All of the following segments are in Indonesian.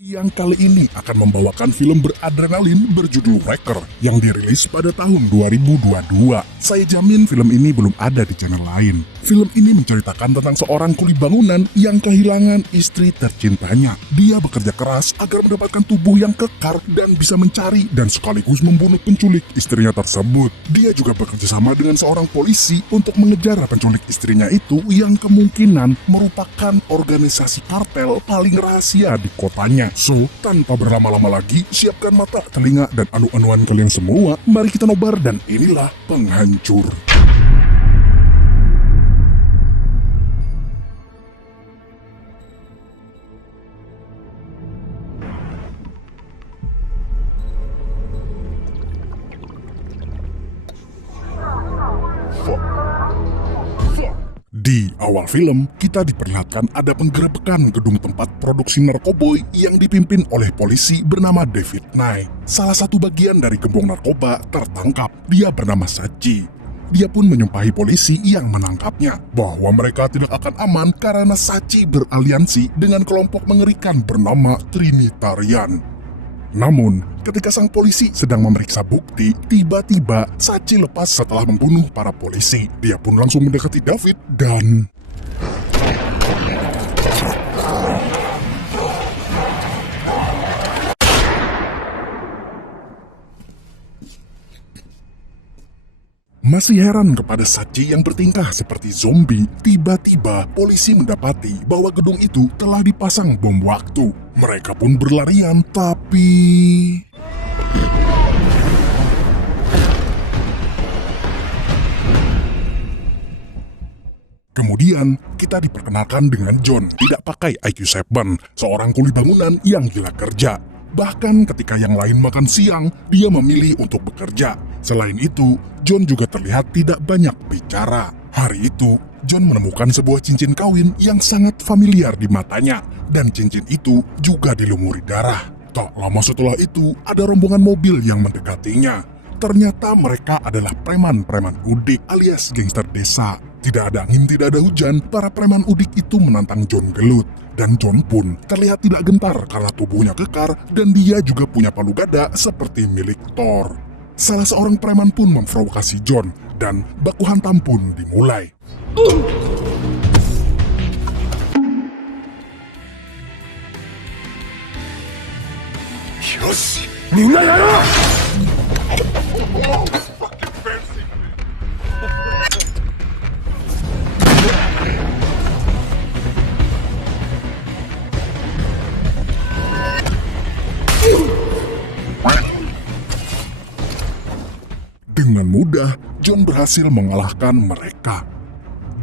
yang kali ini akan membawakan film beradrenalin berjudul Wrecker yang dirilis pada tahun 2022. Saya jamin film ini belum ada di channel lain. Film ini menceritakan tentang seorang kuli bangunan yang kehilangan istri tercintanya. Dia bekerja keras agar mendapatkan tubuh yang kekar dan bisa mencari dan sekaligus membunuh penculik istrinya tersebut. Dia juga bekerja sama dengan seorang polisi untuk mengejar penculik istrinya itu yang kemungkinan merupakan organisasi kartel paling rahasia di kotanya. So, tanpa berlama-lama lagi, siapkan mata, telinga, dan anu-anuan kalian semua. Mari kita nobar dan inilah Penghancur. Di awal film, kita diperlihatkan ada penggerebekan gedung tempat produksi narkoboy yang dipimpin oleh polisi bernama David Nye. Salah satu bagian dari gembong narkoba tertangkap. Dia bernama Sachi. Dia pun menyumpahi polisi yang menangkapnya bahwa mereka tidak akan aman karena Sachi beraliansi dengan kelompok mengerikan bernama Trinitarian. Namun, ketika sang polisi sedang memeriksa bukti, tiba-tiba Sachi lepas setelah membunuh para polisi. Dia pun langsung mendekati David dan... Masih heran kepada Sachi yang bertingkah seperti zombie, tiba-tiba polisi mendapati bahwa gedung itu telah dipasang bom waktu. Mereka pun berlarian, tapi... Kemudian, kita diperkenalkan dengan John, tidak pakai IQ 7, seorang kuli bangunan yang gila kerja. Bahkan ketika yang lain makan siang, dia memilih untuk bekerja. Selain itu, John juga terlihat tidak banyak bicara. Hari itu, John menemukan sebuah cincin kawin yang sangat familiar di matanya. Dan cincin itu juga dilumuri darah. Tak lama setelah itu, ada rombongan mobil yang mendekatinya. Ternyata mereka adalah preman-preman udik alias gangster desa. Tidak ada angin, tidak ada hujan, para preman udik itu menantang John gelut. Dan John pun terlihat tidak gentar karena tubuhnya kekar dan dia juga punya palu gada seperti milik Thor. Salah seorang preman pun memprovokasi John dan baku hantam pun dimulai. Yoshi, minna yaro! Dengan mudah, John berhasil mengalahkan mereka.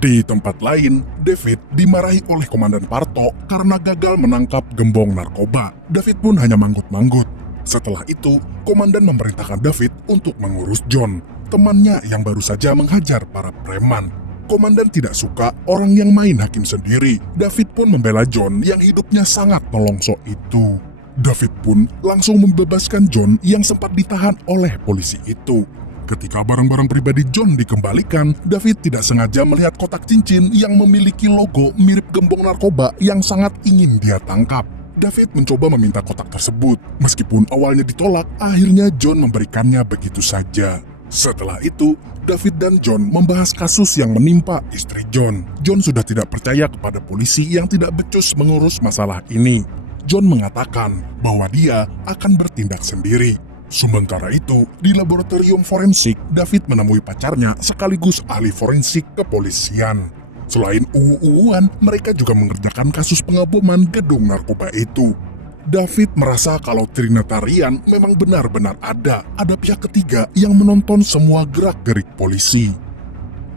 Di tempat lain, David dimarahi oleh Komandan Parto karena gagal menangkap gembong narkoba. David pun hanya manggut-manggut. Setelah itu, Komandan memerintahkan David untuk mengurus John, temannya yang baru saja menghajar para preman. Komandan tidak suka orang yang main hakim sendiri. David pun membela John yang hidupnya sangat melongso itu. David pun langsung membebaskan John yang sempat ditahan oleh polisi itu. Ketika barang-barang pribadi John dikembalikan, David tidak sengaja melihat kotak cincin yang memiliki logo mirip gembong narkoba yang sangat ingin dia tangkap. David mencoba meminta kotak tersebut. Meskipun awalnya ditolak, akhirnya John memberikannya begitu saja. Setelah itu, David dan John membahas kasus yang menimpa istri John. John sudah tidak percaya kepada polisi yang tidak becus mengurus masalah ini. John mengatakan bahwa dia akan bertindak sendiri. Sementara itu, di laboratorium forensik, David menemui pacarnya sekaligus ahli forensik kepolisian. Selain uwu-uwuan, mereka juga mengerjakan kasus pengaboman gedung narkoba itu. David merasa kalau Trinitarian memang benar-benar ada pihak ketiga yang menonton semua gerak-gerik polisi.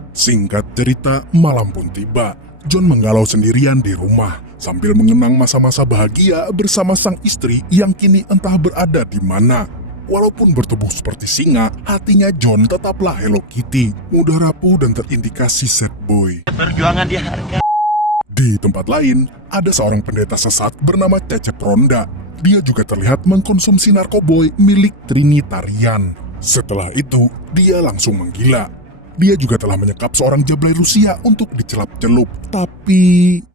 Singkat cerita, malam pun tiba. John menggalau sendirian di rumah, sambil mengenang masa-masa bahagia bersama sang istri yang kini entah berada di mana. Walaupun bertubuh seperti singa, hatinya John tetaplah Hello Kitty, mudah rapuh dan terindikasi sad boy. Perjuangan dia harga. Di tempat lain, ada seorang pendeta sesat bernama Cecep Ronda. Dia juga terlihat mengkonsumsi narkoboy milik Trinitarian. Setelah itu, dia langsung menggila. Dia juga telah menyekap seorang jablay Rusia untuk dicelap-celup, tapi...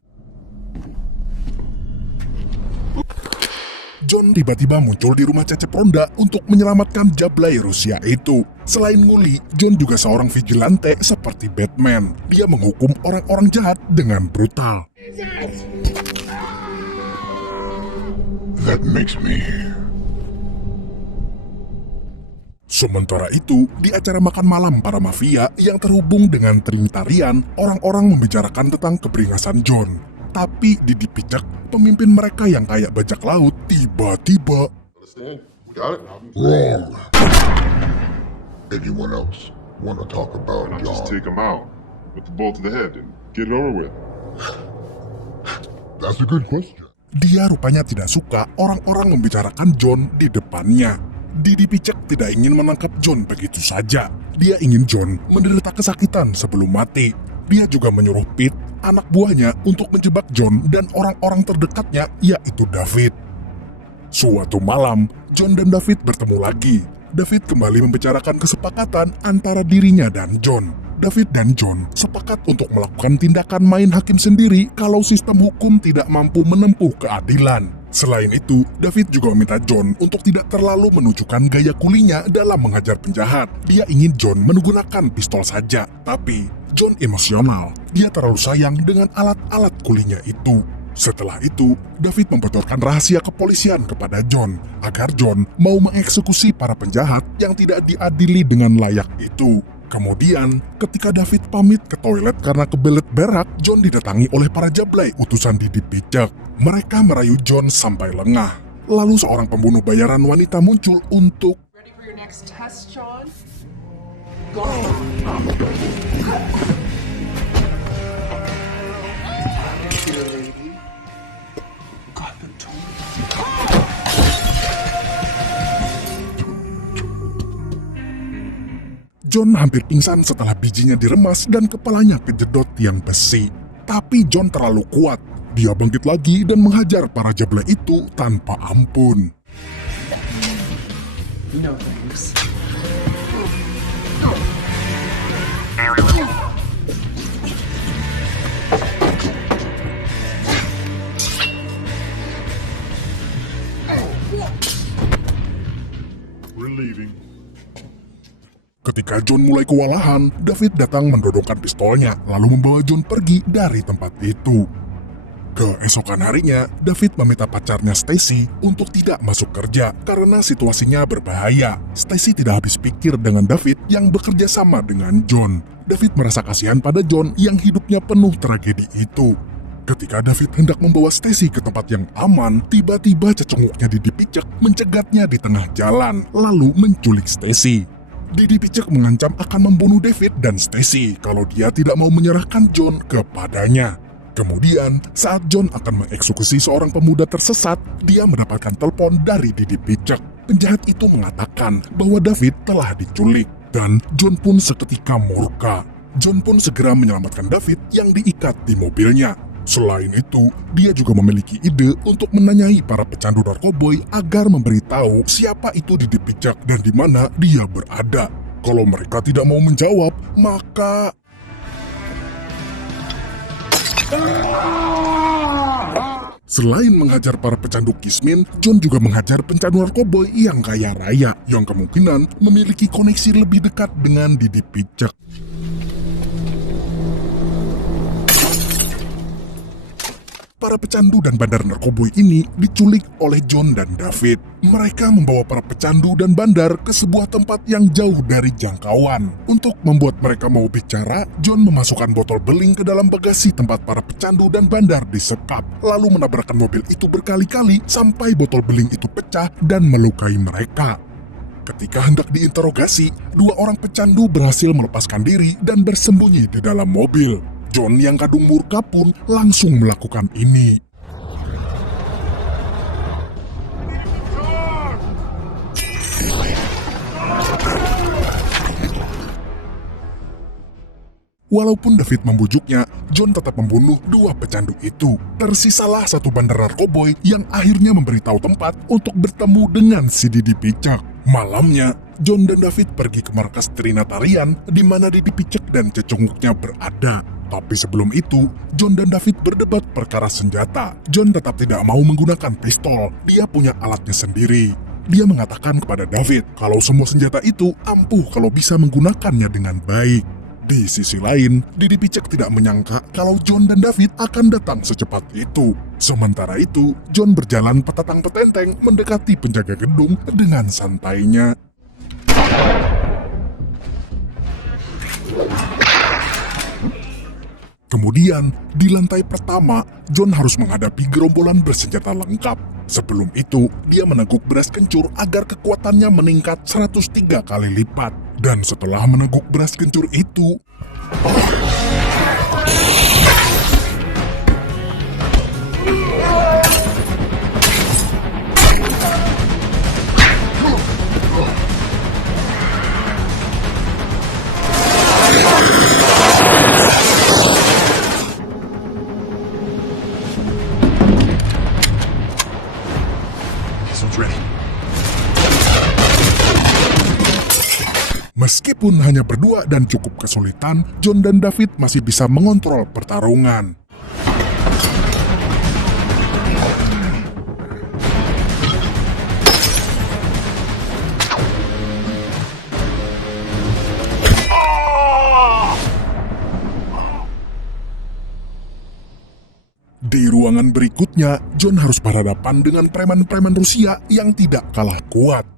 John tiba-tiba muncul di rumah Cecep Ronda untuk menyelamatkan Jablay Rusia itu. Selain nguli, John juga seorang vigilante seperti Batman. Dia menghukum orang-orang jahat dengan brutal. That makes me. Sementara itu, di acara makan malam para mafia yang terhubung dengan Trinitarian, orang-orang membicarakan tentang keberingasan John. Tapi di Dipicek, pemimpin mereka yang kayak bajak laut tiba-tiba Got it? Wrong. Anyone else want to talk about Why not just John? take him out with the bullet to the head and get it over with? That's a good question. dia rupanya tidak suka orang-orang membicarakan John di depannya. Didi Picek tidak ingin menangkap John begitu saja. Dia ingin John menderita kesakitan sebelum mati. Dia juga menyuruh Pete, anak buahnya, untuk menjebak John dan orang-orang terdekatnya, yaitu David. Suatu malam, John dan David bertemu lagi. David kembali membicarakan kesepakatan antara dirinya dan John. David dan John sepakat untuk melakukan tindakan main hakim sendiri kalau sistem hukum tidak mampu menempuh keadilan. Selain itu, David juga meminta John untuk tidak terlalu menunjukkan gaya kulinya dalam menghajar penjahat. Dia ingin John menggunakan pistol saja, tapi John emosional. Dia terlalu sayang dengan alat-alat kulinya itu. Setelah itu, David membocorkan rahasia kepolisian kepada John agar John mau mengeksekusi para penjahat yang tidak diadili dengan layak itu. Kemudian, ketika David pamit ke toilet karena kebelet berak, John didatangi oleh para jablay utusan Didi Picek. Mereka merayu John sampai lengah. Lalu seorang pembunuh bayaran wanita muncul untuk Ready for your next test, John? Go. Here, lady. Got the tool. John hampir pingsan setelah bijinya diremas dan kepalanya kejedot tiang besi. Tapi John terlalu kuat. Dia bangkit lagi dan menghajar para jablay itu tanpa ampun. No thanks. We're leaving. Ketika John mulai kewalahan, David datang mendodongkan pistolnya lalu membawa John pergi dari tempat itu. Keesokan harinya, David meminta pacarnya Stacy untuk tidak masuk kerja karena situasinya berbahaya. Stacy tidak habis pikir dengan David yang bekerja sama dengan John. David merasa kasihan pada John yang hidupnya penuh tragedi itu. Ketika David hendak membawa Stacy ke tempat yang aman, tiba-tiba cecunguknya Didi Picek mencegatnya di tengah jalan lalu menculik Stacy. Didi Picek mengancam akan membunuh David dan Stacy kalau dia tidak mau menyerahkan John kepadanya. Kemudian, saat John akan mengeksekusi seorang pemuda tersesat, dia mendapatkan telepon dari Didi Picek. Penjahat itu mengatakan bahwa David telah diculik, dan John pun seketika murka. John pun segera menyelamatkan David yang diikat di mobilnya. Selain itu, dia juga memiliki ide untuk menanyai para pecandu narkoboy agar memberitahu siapa itu Didi Picek dan di mana dia berada. Kalau mereka tidak mau menjawab, maka selain menghajar para pecandu kismin, John juga menghajar pecandu narkoboy yang kaya raya yang kemungkinan memiliki koneksi lebih dekat dengan Didi Picek. Para pecandu dan bandar narkoboy ini diculik oleh John dan David. Mereka membawa para pecandu dan bandar ke sebuah tempat yang jauh dari jangkauan. Untuk membuat mereka mau bicara, John memasukkan botol beling ke dalam bagasi tempat para pecandu dan bandar disekap, lalu menabrakkan mobil itu berkali-kali sampai botol beling itu pecah dan melukai mereka. Ketika hendak diinterogasi, dua orang pecandu berhasil melepaskan diri dan bersembunyi di dalam mobil. John yang kadung murka pun langsung melakukan ini. Walaupun David membujuknya, John tetap membunuh dua pecandu itu. Tersisalah satu bandar narkoboy yang akhirnya memberitahu tempat untuk bertemu dengan si Didi Picek. Malamnya, John dan David pergi ke markas Trinitarian di mana Didi Picek dan cecunguknya berada. Tapi sebelum itu, John dan David berdebat perkara senjata. John tetap tidak mau menggunakan pistol, dia punya alatnya sendiri. Dia mengatakan kepada David kalau semua senjata itu ampuh kalau bisa menggunakannya dengan baik. Di sisi lain, Didi Picek tidak menyangka kalau John dan David akan datang secepat itu. Sementara itu, John berjalan petatang petenteng mendekati penjaga gedung dengan santainya. Kemudian, di lantai pertama, John harus menghadapi gerombolan bersenjata lengkap. Sebelum itu, dia meneguk beras kencur agar kekuatannya meningkat 103 kali lipat. Dan setelah meneguk beras kencur itu, meskipun hanya berdua dan cukup kesulitan, John dan David masih bisa mengontrol pertarungan. Di ruangan berikutnya, John harus berhadapan dengan preman-preman Rusia yang tidak kalah kuat.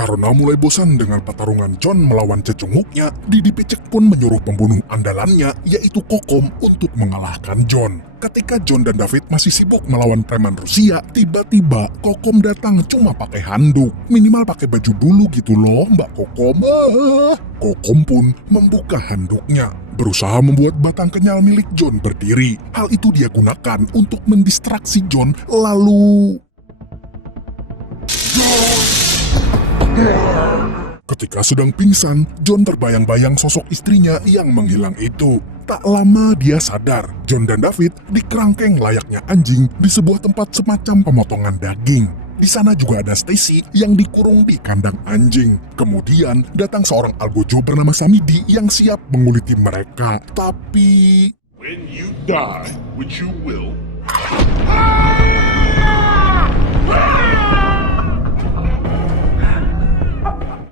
Karena mulai bosan dengan pertarungan John melawan cecunguknya, Didi Picek pun menyuruh pembunuh andalannya, yaitu Kokom, untuk mengalahkan John. Ketika John dan David masih sibuk melawan preman Rusia, tiba-tiba Kokom datang cuma pakai handuk. Minimal pakai baju bulu gitu loh, Mbak Kokom. Kokom pun membuka handuknya, berusaha membuat batang kenyal milik John berdiri. Hal itu dia gunakan untuk mendistraksi John, lalu... Ketika sedang pingsan, John terbayang-bayang sosok istrinya yang menghilang itu. Tak lama dia sadar, John dan David dikerangkeng layaknya anjing di sebuah tempat semacam pemotongan daging. Di sana juga ada Stacy yang dikurung di kandang anjing. Kemudian datang seorang algojo bernama Samidi yang siap menguliti mereka. Tapi... When you die, which you will,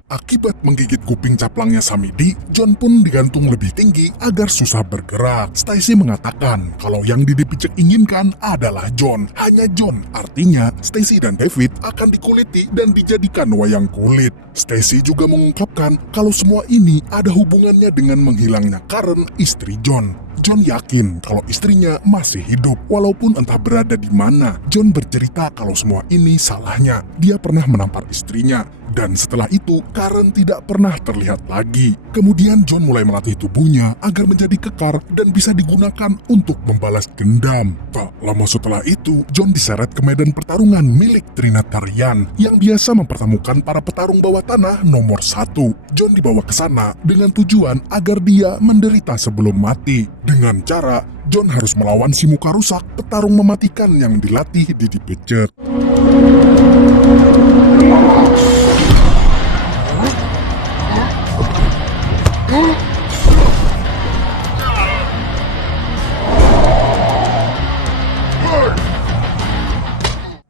akibat menggigit kuping caplangnya Samidi, John pun digantung lebih tinggi agar susah bergerak. Stacy mengatakan kalau yang Didi Picek inginkan adalah John. Hanya John, artinya Stacy dan David akan dikuliti dan dijadikan wayang kulit. Stacy juga mengungkapkan kalau semua ini ada hubungannya dengan menghilangnya Karen, istri John. John yakin kalau istrinya masih hidup, walaupun entah berada di mana. John bercerita kalau semua ini salahnya. Dia pernah menampar istrinya, dan setelah itu Karen tidak pernah terlihat lagi. Kemudian John mulai melatih tubuhnya agar menjadi kekar dan bisa digunakan untuk membalas dendam. Tak lama setelah itu, John diseret ke medan pertarungan milik Trinitarian yang biasa mempertemukan para petarung bawah tanah nomor 1. John dibawa ke sana dengan tujuan agar dia menderita sebelum mati. Dengan cara, John harus melawan si muka rusak, petarung mematikan yang dilatih Didi Picek.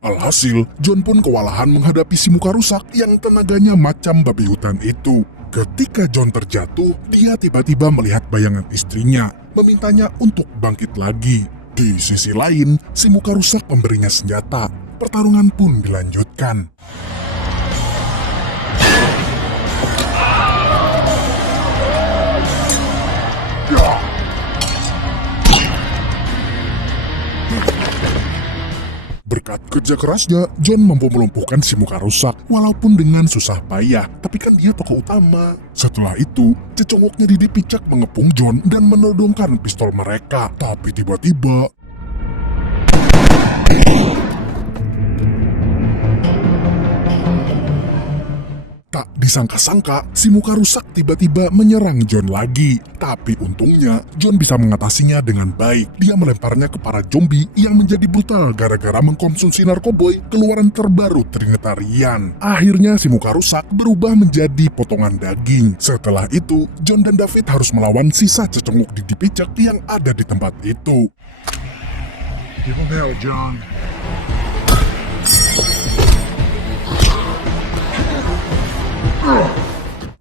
Alhasil, John pun kewalahan menghadapi si muka rusak yang tenaganya macam babi hutan itu. Ketika John terjatuh, dia tiba-tiba melihat bayangan istrinya, memintanya untuk bangkit lagi. Di sisi lain, si muka rusak memberinya senjata. Pertarungan pun dilanjutkan. Berkat kerja kerasnya, John mampu melumpuhkan si muka rusak, walaupun dengan susah payah. Tapi kan dia tokoh utama. Setelah itu, cecongoknya Didi Picek mengepung John dan menodongkan pistol mereka. Tapi tiba-tiba... Tak disangka-sangka, si muka rusak tiba-tiba menyerang John lagi. Tapi untungnya, John bisa mengatasinya dengan baik. Dia melemparnya ke para zombie yang menjadi brutal gara-gara mengkonsumsi narkoboy keluaran terbaru Trinitarian. Akhirnya si muka rusak berubah menjadi potongan daging. Setelah itu, John dan David harus melawan sisa cecunguk Didi Picek yang ada di tempat itu. Give him hell, John.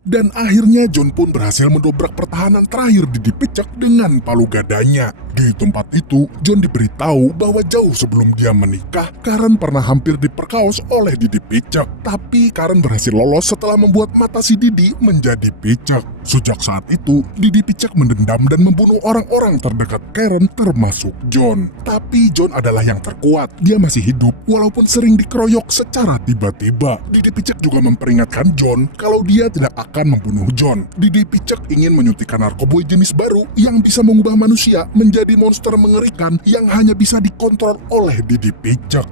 Dan akhirnya John pun berhasil mendobrak pertahanan terakhir Didi Picek dengan palu gadanya. Di tempat itu, John diberitahu bahwa jauh sebelum dia menikah, Karen pernah hampir diperkaos oleh Didi Picek. Tapi Karen berhasil lolos setelah membuat mata si Didi menjadi picek. Sejak saat itu, Didi Picek mendendam dan membunuh orang-orang terdekat Karen termasuk John. Tapi John adalah yang terkuat. Dia masih hidup walaupun sering dikeroyok secara tiba-tiba. Didi Picek juga memperingatkan John kalau dia tidak akan membunuh John. Didi Picek ingin menyuntikkan narkoboy jenis baru yang bisa mengubah manusia menjadi monster mengerikan yang hanya bisa dikontrol oleh Didi Picek.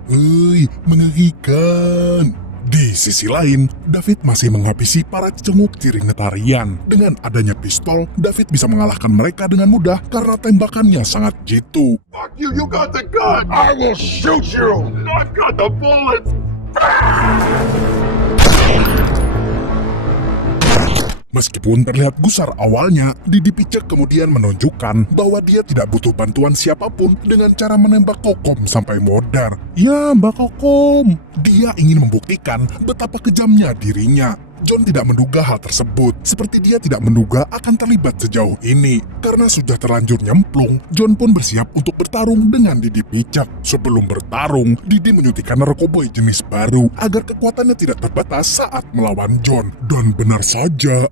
Mengerikan. Di sisi lain, David masih menghabisi para cenguk Trinitarian. Dengan adanya pistol, David bisa mengalahkan mereka dengan mudah karena tembakannya sangat jitu. Fuck you, you got the gun! I will shoot you! I've got the bullets! Meskipun terlihat gusar awalnya, Didi Picek kemudian menunjukkan bahwa dia tidak butuh bantuan siapapun dengan cara menembak Kokom sampai modar. Ya, Mbak Kokom. Dia ingin membuktikan betapa kejamnya dirinya. John tidak menduga hal tersebut, seperti dia tidak menduga akan terlibat sejauh ini. Karena sudah terlanjur nyemplung, John pun bersiap untuk bertarung dengan Didi Picek. Sebelum bertarung, Didi menyuntikkan narkoboy jenis baru agar kekuatannya tidak terbatas saat melawan John. Dan benar saja,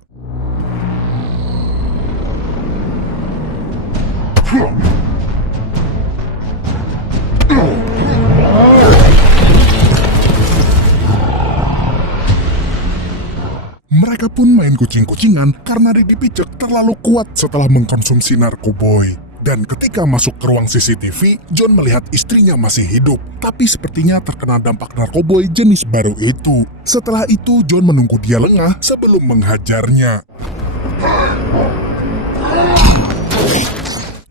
mereka pun main kucing-kucingan karena Didi Picek terlalu kuat setelah mengkonsumsi narkoboy. Dan ketika masuk ke ruang CCTV, John melihat istrinya masih hidup, tapi sepertinya terkena dampak narkoboy jenis baru itu. Setelah itu, John menunggu dia lengah sebelum menghajarnya.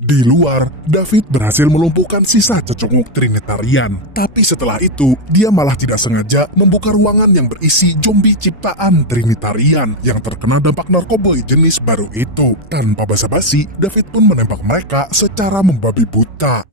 Di luar, David berhasil melumpuhkan sisa cecunguk Trinitarian. Tapi setelah itu, dia malah tidak sengaja membuka ruangan yang berisi zombie ciptaan Trinitarian yang terkena dampak narkoboy jenis baru itu. Tanpa basa-basi, David pun menembak mereka secara membabi buta.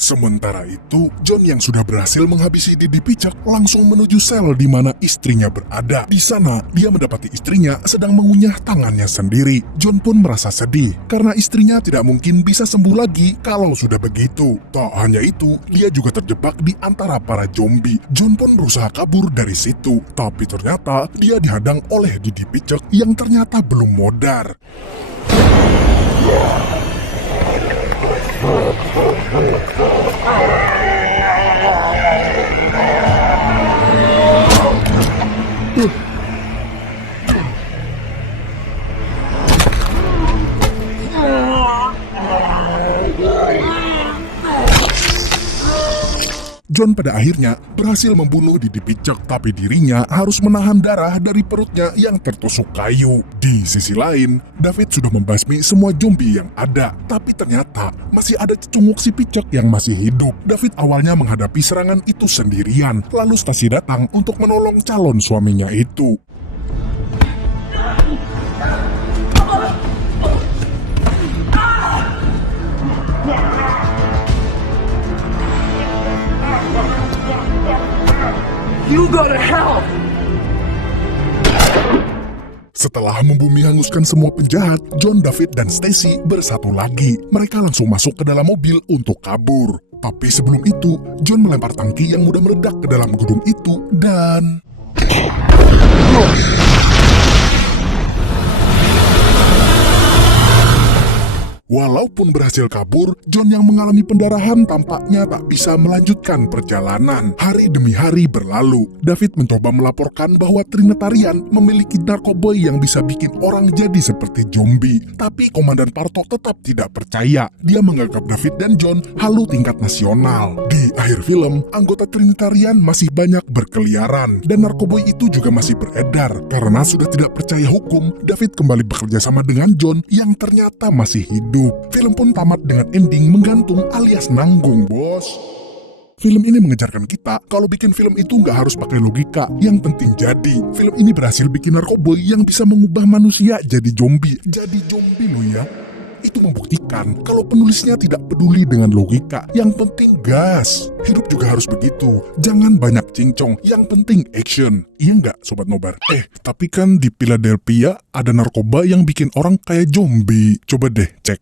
Sementara itu, John yang sudah berhasil menghabisi Didi Picek langsung menuju sel di mana istrinya berada. Di sana, dia mendapati istrinya sedang mengunyah tangannya sendiri. John pun merasa sedih karena istrinya tidak mungkin bisa sembuh lagi kalau sudah begitu. Tak hanya itu, dia juga terjebak di antara para zombie. John pun berusaha kabur dari situ, tapi ternyata dia dihadang oleh Didi Picek yang ternyata belum modar. John pada akhirnya berhasil membunuh Didi Picek, tapi dirinya harus menahan darah dari perutnya yang tertusuk kayu. Di sisi lain, David sudah membasmi semua zombie yang ada, tapi ternyata masih ada cecunguk si Picek yang masih hidup. David awalnya menghadapi serangan itu sendirian, lalu Stasi datang untuk menolong calon suaminya itu. You go to hell! Setelah membumi hanguskan semua penjahat, John, David, dan Stacy bersatu lagi. Mereka langsung masuk ke dalam mobil untuk kabur. Tapi sebelum itu, John melempar tangki yang mudah meledak ke dalam gedung itu dan... Walaupun berhasil kabur, John yang mengalami pendarahan tampaknya tak bisa melanjutkan perjalanan. Hari demi hari berlalu. David mencoba melaporkan bahwa Trinitarian memiliki narkoboy yang bisa bikin orang jadi seperti zombie. Tapi Komandan Parto tetap tidak percaya. Dia menganggap David dan John halu tingkat nasional. Di akhir film, anggota Trinitarian masih banyak berkeliaran dan narkoboy itu juga masih beredar. Karena sudah tidak percaya hukum, David kembali bekerja sama dengan John yang ternyata masih hidup. Film pun tamat dengan ending menggantung alias nanggung, bos. Film ini mengejarkan kita kalau bikin film itu nggak harus pakai logika, yang penting jadi. Film ini berhasil bikin narkoboy yang bisa mengubah manusia jadi zombie. Jadi zombie loh ya. Itu membuktikan kalau penulisnya tidak peduli dengan logika, yang penting gas. Hidup juga harus begitu, jangan banyak cincong, yang penting action. Iya nggak Sobat Nobar? Tapi kan di Philadelphia ada narkoba yang bikin orang kayak zombie. Coba deh cek.